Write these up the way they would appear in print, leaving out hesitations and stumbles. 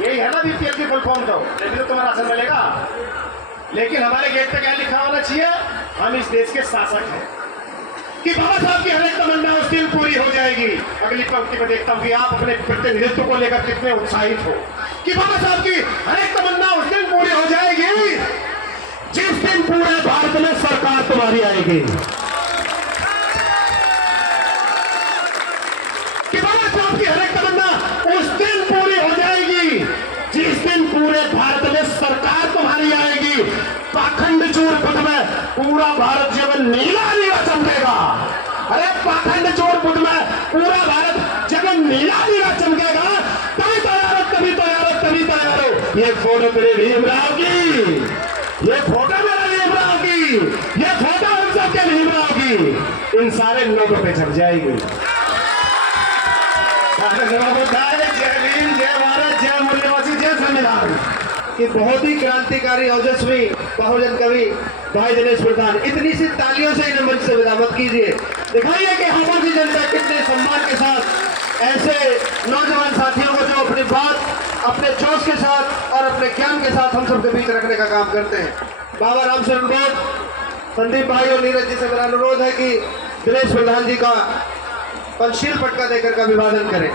यही है ना बीपीएल की फुल फॉर्म, तो तुम्हारा राशन मिलेगा। लेकिन हमारे गेट पे क्या लिखा होना चाहिए, हम इस देश के शासक हैं, कि बाबा साहब की हर एक तमन्ना उस दिन पूरी हो जाएगी। अगली पंक्ति में देखता हूं कि आप अपने प्रतिनिधित्व को लेकर कितने उत्साहित हो, कि बाबा साहब की हर एक तमन्ना उस दिन पूरी हो जाएगी जिस दिन पूरे भारत में सरकार तुम्हारी आएगी। कि बाबा साहब की हर एक तमन्ना उस दिन पूरी हो जाएगी जिस दिन पूरे भारत में सरकार तुम्हारी आएगी। पाखंड चूरपुट में पूरा भारत जब नीला नीला चमकेगा, अरे पाखंड चूरपुट में पूरा भारत जब नीला नीला चमकेगा, तभी तैयार हो, तभी तैयार हो, तभी तैयार हो। ये फोटो मेरे भीमराव की, ये फोटो मेरे भीमराव की, ये फोटो हम सबके भीमराव की इन सारे लोगों पे छप जाएगी। जय भीम, जय भारत, जय मूल्यवासी, जय संविधान। कि बहुत ही क्रांतिकारी ओजस्वी बहुजन कवि भाई दिनेश प्रधान, इतनी सी तालियों से इन्हें मंच से विदा मत कीजिए। दिखाइए कि हमारी की जनता कितने सम्मान के साथ ऐसे नौजवान साथियों को जो अपनी बात अपने जोश के साथ और अपने ज्ञान के साथ हम सबके बीच रखने का काम करते हैं। बाबा रामचरण बोध, संदीप भाई और नीरज जी से मेरा अनुरोध है कि दिनेश प्रधान जी का पंचशील पटका देकर का अभिवादन करें।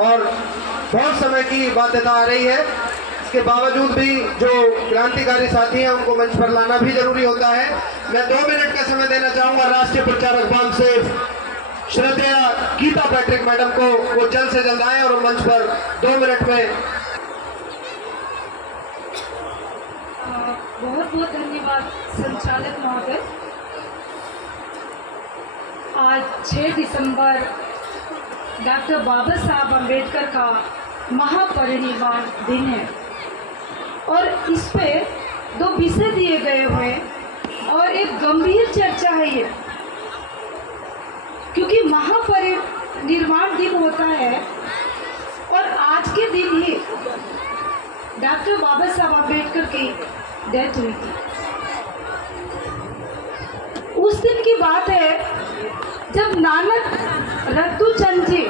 और बहुत समय की बाध्यता आ रही है, इसके बावजूद भी जो क्रांतिकारी साथी हैं उनको मंच पर लाना भी जरूरी होता है। मैं 2 मिनट का समय देना चाहूंगा राष्ट्रीय प्रचारक बाम से श्रद्धेय गीता पैट्रिक मैडम को, वो जल्द से जल्द आए और मंच पर 2 मिनट में। बहुत बहुत धन्यवाद संचालक महोदय। आज 6 दिसंबर डॉक्टर बाबा साहब अम्बेडकर का महापरिनिर्वाण दिन है और इस पे 2 विषय दिए गए हुए और एक गंभीर चर्चा है ये, क्योंकि महापरिनिर्वाण दिन होता है और आज के दिन ही डॉक्टर बाबा साहब अम्बेडकर की डेथ हुई थी। उस दिन की बात है जब नानक रत्तूचंद जी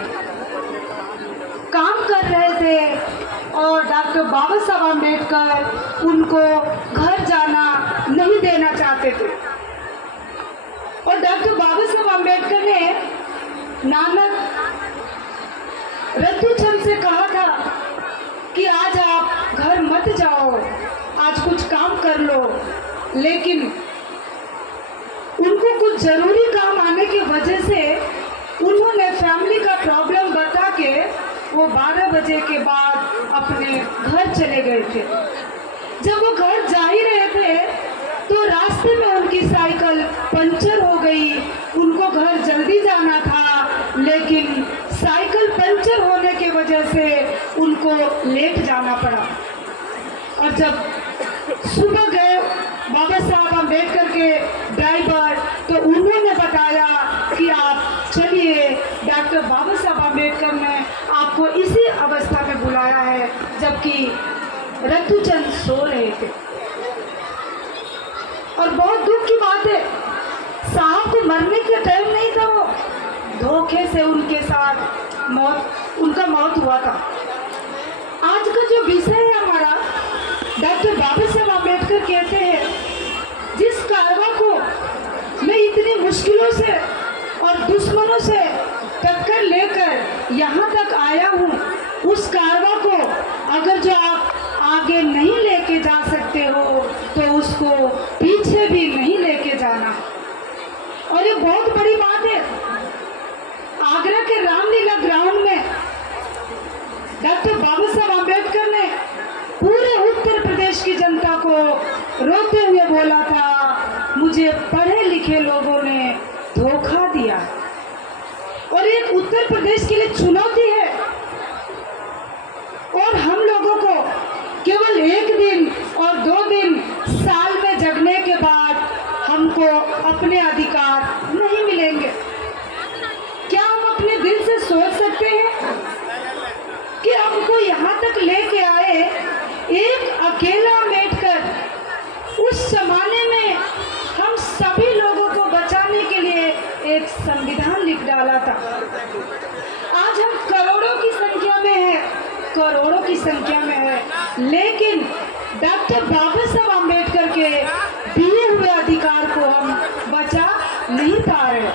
काम कर रहे थे और डॉक्टर बाबा साहब अम्बेडकर उनको घर जाना नहीं देना चाहते थे और डॉक्टर बाबा साहब अम्बेडकर ने नानक रत्तूचंद से कहा था कि आज आप घर मत जाओ, आज कुछ काम कर लो। लेकिन उनको कुछ ज़रूरी काम आने की वजह से उन्होंने फैमिली का प्रॉब्लम बता के वो 12 बजे के बाद अपने घर चले गए थे। जब वो घर जा ही रहे थे तो रास्ते में उनकी साइकिल पंचर हो गई। उनको घर जल्दी जाना था लेकिन साइकिल पंचर होने की वजह से उनको लेट जाना पड़ा। और जब सुबह गए बाबा साहब अम्बेडकर के ड्राइवर तो उन्होंने बताया कि आप चलिए, डॉक्टर बाबा साहब अम्बेडकर ने आपको इसी अवस्था में बुलाया है जबकि रत्तूचंद सो रहे थे। और बहुत दुख की बात है, साहब को मरने के टाइम नहीं था, वो धोखे से उनके साथ उनका मौत हुआ था। आज का जो विषय है हमारा, डॉक्टर बाबा साहब अम्बेडकर कहते हैं जिस कारवा को मैं इतनी मुश्किलों से और दुश्मनों से टक्कर लेकर यहाँ तक आया हूँ, उस कारवा को अगर जो आप आगे नहीं लेके जा सकते हो तो उसको पीछे भी नहीं लेके जाना। और ये बहुत बड़ी बात है। आगरा के रामलीला ग्राउंड में डॉक्टर बाबा साहब अम्बेडकर ने पूरे उत्तर प्रदेश की जनता को रोते हुए बोला था, मुझे पढ़े लिखे लोगों ने धोखा दिया। और ये उत्तर प्रदेश के लिए चुनौती है और हम लोगों को केवल 1 दिन और 2 दिन साल में जगने के बाद हमको अपने अधिकार नहीं मिलेंगे। क्या हम अपने दिल से सोच सकते हैं कि हमको यहाँ तक लेके आए एक अकेला अम्बेडकर? उस जमाने में हम सभी लोगों को बचाने के लिए एक संविधान लिख डाला था। आज हम करोड़ों की संख्या में हैं, करोड़ों की संख्या में है, लेकिन डॉक्टर बाबा साहब आम्बेडकर के दिए हुए अधिकार को हम बचा नहीं पा रहे।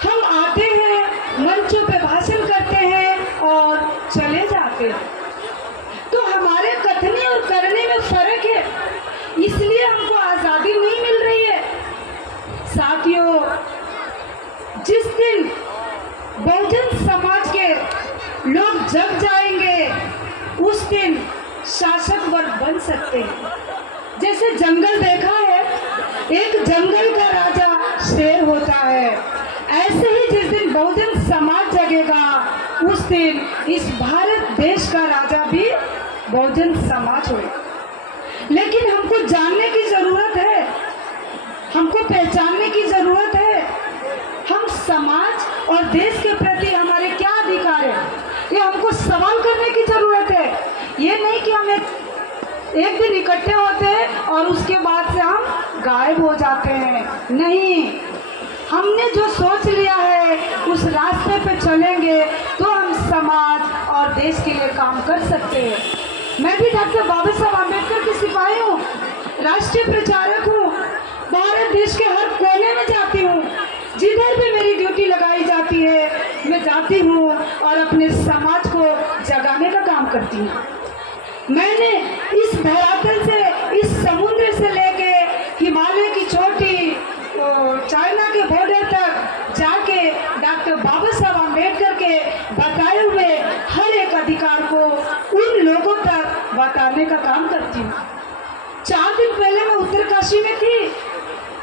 हम आते हैं, मंचों पे भाषण करते हैं और चले जाते हैं। तो हमारे कथनी और करने में फर्क है, इसलिए हमको आज़ादी नहीं मिल रही है। साथियों, जिस दिन बहुजन समाज के लोग जग जाएंगे, उस दिन शासक वर्ग बन सकते हैं। जैसे जंगल देखा है, एक जंगल का राजा शेर होता है, ऐसे ही जिस दिन बहुजन समाज जगेगा, उस दिन इस भारत देश का राजा भी बहुजन समाज होगा। लेकिन हमको जानने की जरूरत है, हमको पहचानने की जरूरत है, हम समाज और देश के प्रति हमारे क्या अधिकार है, ये हमको सवाल करने की जरूरत है। ये नहीं कि हम एक दिन इकट्ठे होते हैं और उसके बाद से हम गायब हो जाते हैं। नहीं, हमने जो सोच लिया है उस रास्ते पे चलेंगे तो हम समाज और देश के लिए काम कर सकते हैं। मैं भी डॉक्टर बाबा साहब आम्बेडकर की सिपाही हूँ, राष्ट्रीय प्रचारक हूँ, भारत देश के हर कोने में जाती हूँ, जिधर भी मेरी ड्यूटी लगाई जाती है मैं जाती हूँ और अपने समाज को जगाने का काम करती हूँ। मैंने इस धरातल से, इस समुद्र से लेके हिमालय की चोटी, चाइना के बॉर्डर तक जाके डॉक्टर बाबा साहब आम्बेडकर के बताए हुए हर एक अधिकार को उन लोगों तक बताने का काम करती हूँ। 4 दिन पहले मैं उत्तरकाशी में थी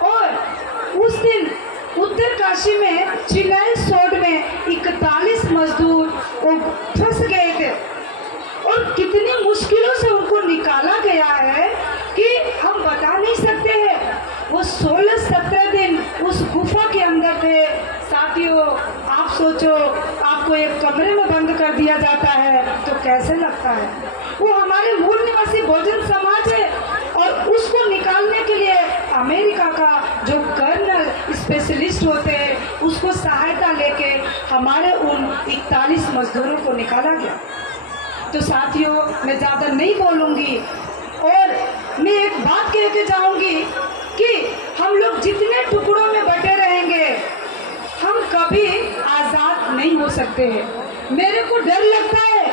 और उस दिन उत्तरकाशी में चिनाई सोड में 41 मजदूर फंस गए थे और कितनी मुश्किलों से उनको निकाला गया है कि हम बता नहीं सकते हैं। वो 16-17 दिन उस गुफा के अंदर थे। साथियों, आप सोचो, आपको एक कमरे में बंद कर दिया जाता है तो कैसे लगता है। वो हमारे मूल निवासी बहुजन समाज है और उसको निकालने के लिए अमेरिका का जो कर्नल स्पेशलिस्ट होते हैं उसको सहायता लेके हमारे उन 41 मजदूरों को निकाला गया। तो साथियों, मैं ज़्यादा नहीं बोलूँगी और मैं एक बात कह के जाऊँगी कि हम लोग जितने टुकड़ों में बटे रहेंगे हम कभी आज़ाद नहीं हो सकते हैं। मेरे को डर लगता है,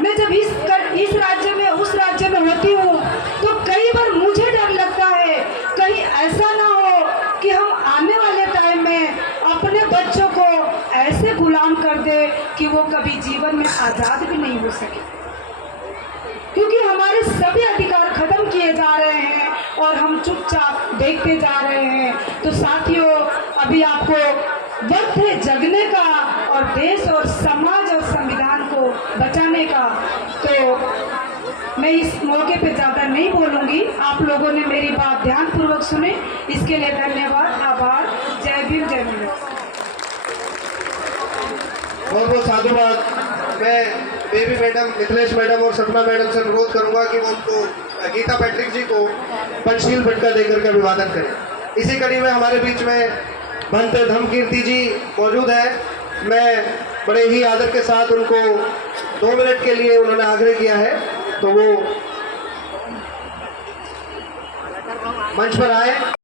मैं जब इस राज्य में उस राज्य में होती हूँ तो कई बार मुझे डर लगता है कहीं ऐसा ना हो कि हम आने वाले टाइम में अपने बच्चों को ऐसे गुलाम कर दे कि वो कभी जीवन में आज़ाद भी नहीं हो सके, क्योंकि हमारे सभी अधिकार खत्म किए जा रहे हैं और हम चुपचाप देखते जा रहे हैं। तो साथियों, अभी आपको वक्त है जगने का और देश और समाज और संविधान को बचाने का। तो मैं इस मौके पे ज़्यादा नहीं बोलूँगी, आप लोगों ने मेरी बात ध्यानपूर्वक सुनी, इसके लिए धन्यवाद, आभार। जय भीम, जय भीम। बहुत बहुत साधुवाद। मैं बेबी मैडम, मिथिलेश मैडम और सपना मैडम से अनुरोध करूंगा कि वो उनको गीता पैट्रिक जी को पंचशील पटका देकर के अभिवादन करें। इसी कड़ी में हमारे बीच में भंते धमकीर्ति जी मौजूद है। मैं बड़े ही आदर के साथ उनको 2 मिनट के लिए उन्होंने आग्रह किया है, तो वो मंच पर आए।